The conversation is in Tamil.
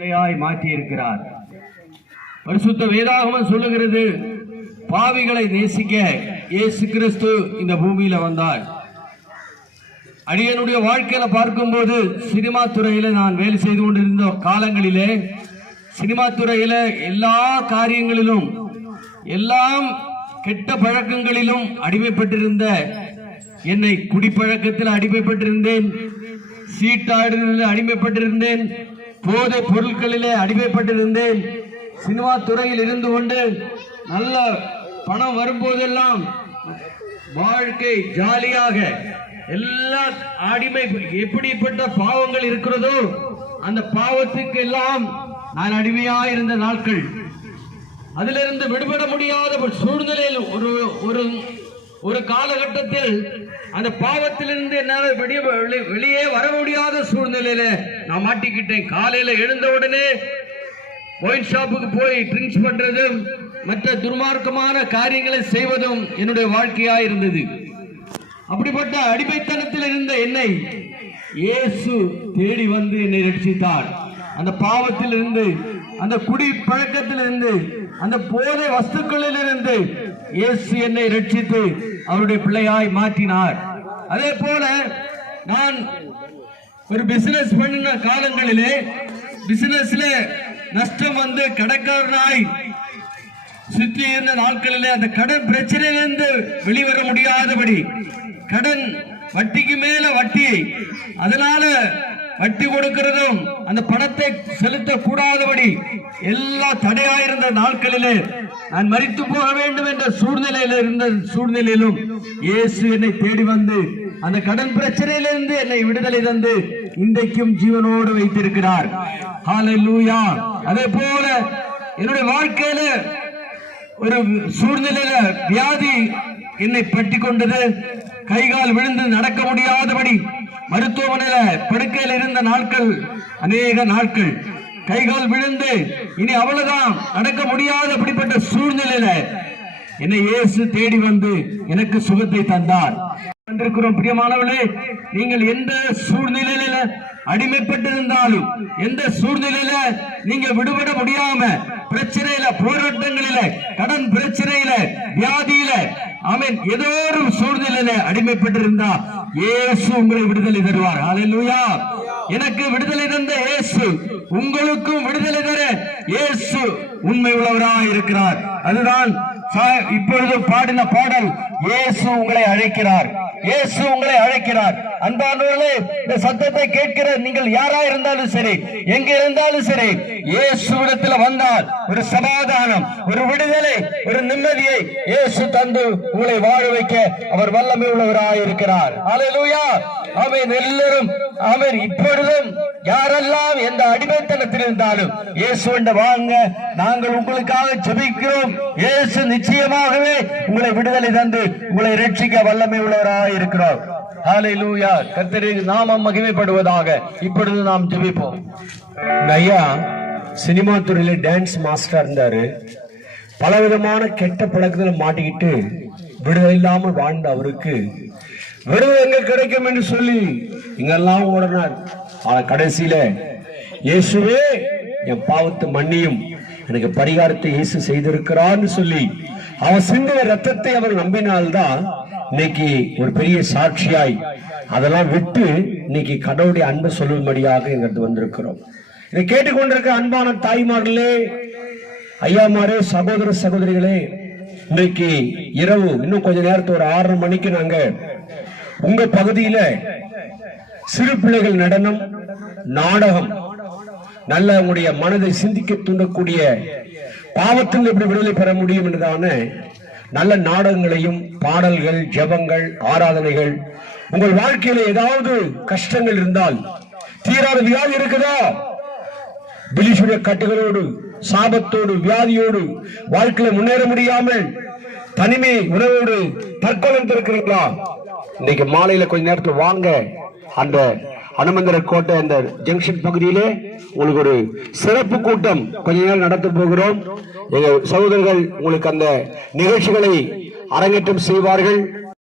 பிள்ளையாய் மாற்றி இருக்கிறார் பரிசுத்த வேதாகமம் சொல்லுகிறது பாவிகளை நேசிக்க இயேசு கிறிஸ்து இந்த பூமியில வந்தார். அடியனுடைய வாழ்க்கையில பார்க்கும்போது சினிமா துறையில நான் வேலை செய்து கொண்டிருந்த காலங்களிலே சினிமா துறையில எல்லா காரியங்களிலும் எல்லாம் கெட்ட பழக்கங்களிலும் அடிமைப்பட்டிருந்த என்னை குடிப்பழக்கத்தில் அடிமைப்பட்டிருந்தேன் சீட்டாடுதலில் அடிமைப்பட்டிருந்தேன் போதை பொருட்களிலே அடிமைப்பட்டிருந்தேன். சினிமா துறையில் இருந்து கொண்டு நல்ல பணம் வரும்போதெல்லாம் வாழ்க்கை ஜாலியாக எல்லா அடிமை எப்படிப்பட்ட பாவங்கள் இருக்கிறதோ அந்த பாவத்துக்கு எல்லாம் நான் அடிமையாயிருந்த நாட்கள். அதிலிருந்து விடுபட முடியாத ஒரு சூழ்நிலையில் ஒரு ஒரு ஒரு காலகட்டத்தில் அந்த பாவத்திலிருந்து என்னால் வெளியே வெளியே வர முடியாத சூழ்நிலையில நான் மாட்டிக்கிட்டேன். காலையில எழுந்த உடனே ஒயின் ஷாப்புக்கு போய் ட்ரிங்க்ஸ் பண்றதும் மற்ற துர்மார்க்கமான காரியங்களை செய்வதும் என்னுடைய வாழ்க்கையா இருந்தது. அப்படிப்பட்ட அடிமைத்தனத்தில் இருந்த என்னை இயேசு தேடி வந்து என்னை ரட்சித்தார். அந்த பாவத்திலிருந்து அந்த குடி பழக்கத்திலிருந்து அந்த போதை வஸ்துக்களிலிருந்து இயேசு என்னை ரட்சித்து அவருடைய பிள்ளையாய் மாற்றினார். அதே போல நான் ஒரு பிசினஸ் பண்ணின காலங்களிலே பிசினஸ்ல நஷ்டம் வந்து கடைக்காரனாய் சுற்றி இருந்த நாட்களிலே அந்த கடன் பிரச்சனையிலிருந்து வெளிவர முடியாதபடி கடன் வட்டிக்கு மேல வட்டி அதனால வட்டி கொடுக்கிறதும் அந்த பணத்தை செலுத்த கூடாதபடி எல்லா தடையாயிருந்த நாட்களிலே நான் மறித்து போக வேண்டும் என்ற சூழ்நிலையில இருந்த சூழ்நிலையிலும் இயேசு என்னை தேடி வந்து அந்த கடன் பிரச்சனையிலிருந்து என்னை விடுதலை தந்து இன்றைக்கும் ஜீவனோடு வைத்திருக்கிறார். அதே போல என்னுடைய வாழ்க்கையில ஒரு சூழ்நிலையில வியாதி என்னை பட்டி கொண்டது. கைகால் விழுந்து நடக்க முடியாதபடி மருத்துவமனையில படுக்கையில் இருந்த நாட்கள் அநேக நாட்கள். கைகால் விழுந்து இனி அவ்வளவுதான் நடக்க முடியாத அப்படிப்பட்ட சூழ்நிலையில என்னை இயேசு தேடி வந்து எனக்கு சுகத்தை தந்தார். வந்திருக்கிறோம். பிரியமானவர்களே நீங்கள் எந்த சூழ்நிலையில அடிமைப்பட்டிருந்தாலும் எந்த சூழ்நிலையில நீங்க விடுபட முடியாம பிரச்சனையில போராட்டங்களில கடன் பிரச்சனையில வியாதியில ஆமென் ஏதோ ஒரு சூழ்நிலையில அடிமைப்பட்டிருந்தா இயேசு உங்களை விடுதலை தருவார். ஹalleluya எனக்கு விடுதலை தந்த இயேசு உங்களுக்கும் விடுதலை தர இயேசு உண்மை உள்ளவராய் இருக்கிறார் அதுதான் இப்பொழுது பாடின பாடல் இயேசு உங்களை அழைக்கிறார். இயேசு உங்களை அழைக்கிறார். அன்பானவர்களே இந்த சத்தத்தை கேட்கிற நீங்கள் யாரா இருந்தாலும் சரி எங்க இருந்தாலும் சரி இயேசு இடத்துல வந்தால் ஒரு சமாதானம் ஒரு விடுதலை ஒரு நிம்மதியை இயேசு தந்து உங்களை வாழ வைக்க அவர் வல்லமை உள்ளவராயிருக்கிறார் இருக்கிறார் அவன் எல்லோரும் எல்லாரும் இப்பொழுதும் யாரெல்லாம் எந்த அடிமைத்தனத்தில் இருந்தாலும் இயேசுண்ட வாங்க நாங்கள் உங்களுக்காக ஜெபிக்கிறோம். இயேசு நிச்சயமாகவே உங்களை விடுதலை தந்து உங்களை ரட்சிக்க வல்லமை உள்ளவராக இருக்கிறோம் ஹalleluya கர்த்தரின் நாமம் மகிமைப்படுவதாக இப்பொழுது நாம் ஜெபிப்போம். ஐயா சினிமா துறையில டான்ஸ் மாஸ்டரா இருந்தாரு. பலவிதமான கெட்ட பழக்கத்துல மாட்டிக்கிட்டு விடுதலை இல்லாமல் வாழ்ந்த அவருக்கு விடுதலை எங்க கிடைக்கும் என்று சொல்லி இங்கெல்லாம் ஓடினார் ஆனா கடைசியில இயேசுவே என் பாவத்து மன்னியும் எனக்கு பரிகாரத்தை இயேசு செய்திருக்கிறான்னு சொல்லி அவன் சிந்தின ரத்தத்தை அவர் நம்பினால்தான் இன்னைக்கு ஒரு பெரிய சாட்சியாய் அதெல்லாம் விட்டு இன்னைக்கு கடவுளுடைய அன்பை சொல்லும்படியாக எங்கிறது வந்திருக்கிறோம். இதை கேட்டுக்கொண்டிருக்க அன்பான தாய்மார்களே ஐயாமாரே சகோதர சகோதரிகளே இன்னைக்கு இரவு இன்னும் கொஞ்ச நேரத்து ஒரு ஆறரை மணிக்கு நாங்கள் உங்க பகுதியில சிறு பிள்ளைகள் நடனம் நாடகம் நல்ல உங்களுடைய மனதை சிந்திக்க தூண்டக்கூடிய பாவத்தில் எப்படி விடுதலை பெற முடியும் என்றதான நல்ல நாடகங்களையும் பாடல்கள் ஜெபங்கள் ஆராதனைகள் உங்கள் வாழ்க்கையில ஏதாவது கஷ்டங்கள் இருந்தால் தீராத வியாதி இருக்குதா? பிலிசுடைய கட்டுகளோடு சாபத்தோடு வியாதியோடு வாழ்க்கையில முன்னேற முடியாமல் தனிமை உணவோடு தற்கொலை இருக்கிறீங்களா இன்னைக்கு மாலையில கொஞ்ச நேரத்தில் வாங்க. அந்த அனுமந்தர கோட்டை அந்த ஜங்ஷன் பகுதியிலே உங்களுக்கு ஒரு சிறப்பு கூட்டம் கொஞ்ச நேரம் நடத்த போகிறோம். எங்க சகோதரர்கள் உங்களுக்கு அந்த நிகழ்ச்சிகளை அரங்கேற்றம் செய்வார்கள்.